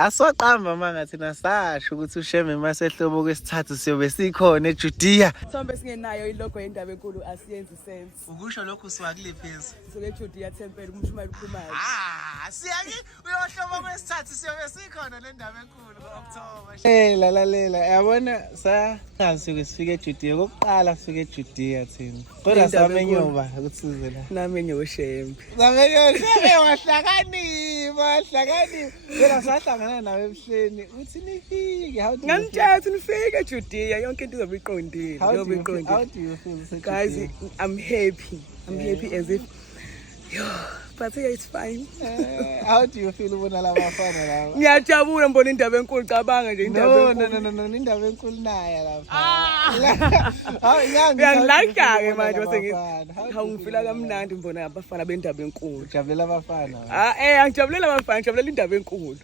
Aswaqamba manga thina Sasho ukuthi usheme masehlobo kwesithathu siyobe sikhona eJudiya. Thombe singenayo ilogo Indabenkulu asiyenzi sense. Ukusho lokho siwakule phezulu. Soke Judiya temple umshumayeli ukhulumayo. Siyake uyohlobo kwesithathu siyobe sikhona le Indabenkulu ngo-October. Lalela yabona ngasuke sifike eJudiya kokuqala sifike eJudiya thina. Kodwa samenyoba ukuthi size la. Namenye oshembe. Wahlakanipha. Phela sahlangana nawe ebuhleni. Uthi nifike. Ngamthatha nifike eJudiya yonke into izobe iqondile. How do you feel? Guys, I'm happy. I'm happy as if but yeah, it's fine. How do you feel ubona labafana laba? Ngiyajabula ngibona Indabenkulu cabanga nje Indabenkulu. No, Indabenkulu naya lapha. Ngiyangilaka-ke manje bese ngifila kamnandi ngibona abafana beNdabenkulu. Ujabulela abafana. Angijabulela abafana, ngijabulela Indabenkulu.